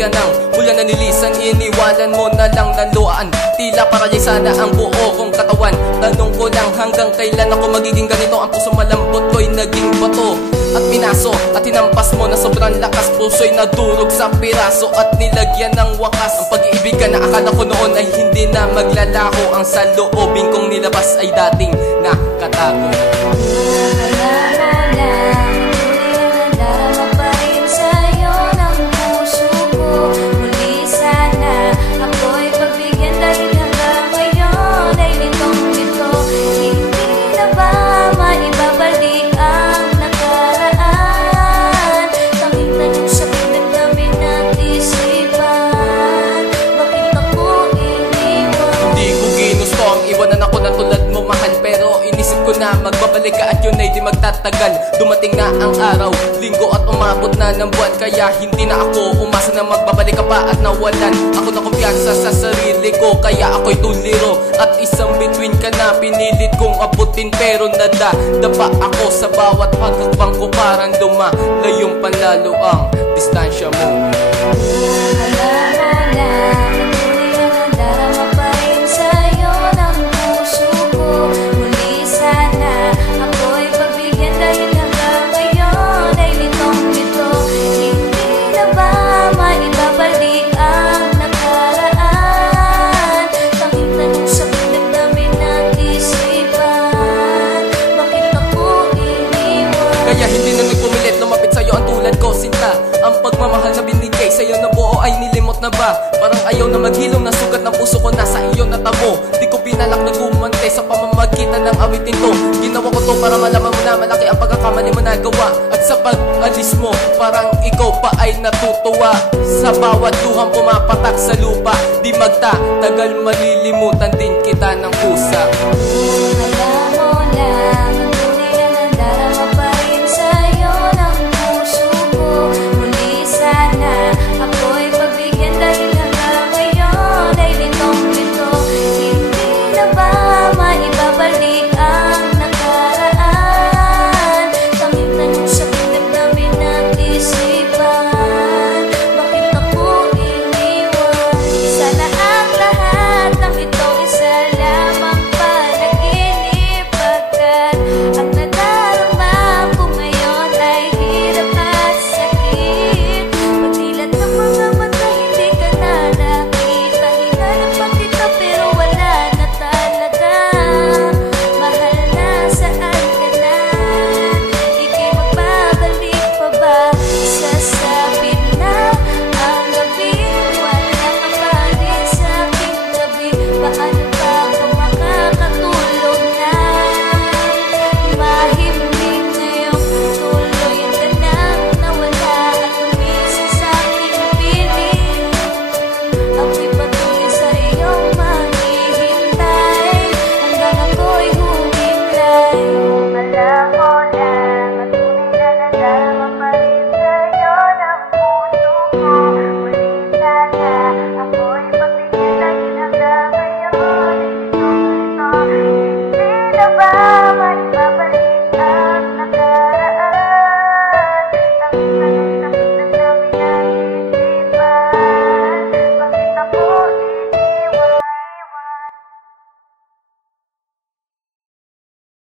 yan ang ulan na nilisan, iniwanan mo na lang naluan. Tila paralisa na ang buo kong katawan. Tanong ko lang hanggang kailan ako magiging ganito. Ang puso malambot ko'y naging bato at pinaso, at hinampas mo na sobrang lakas. Puso'y nadurog sa piraso at nilagyan ng wakas. Ang pag-iibigan na akala ko noon ay hindi na maglalaho. Ang saloobin kong nilabas ay dating nakatago. Na magbabalik ka at yun ay di magtatagal. Dumating na ang araw, linggo at umabot na ng buwan. Kaya hindi na ako umasa na magbabalik ka pa at nawalan ako na kumpiyansa sa sarili ko. Kaya ako'y tuliro at isang between ka na pinilit kong abutin. Pero nadadapa ako sa bawat pagkakbang ko. Parang lumalayong panlalo ang distansya mo. Kaya hindi na nagpumilit, lumapit sa'yo ang tulad ko, sinta. Ang pagmamahal na binigay sa'yo na buo ay nilimot na ba? Parang ayaw na maghilom, na sugat ng puso ko nasa iyo na tamo. Di ko pinalak na gumante sa pamamagitan ng awitin to. Ginawa ko to para malaman mo na malaki ang pagkakamali mo nagawa. At sa pag-alis mo, parang ikaw pa ay natutuwa. Sa bawat luhang pumapatak sa lupa, di magtatagal malilimutan din kita ng pusa.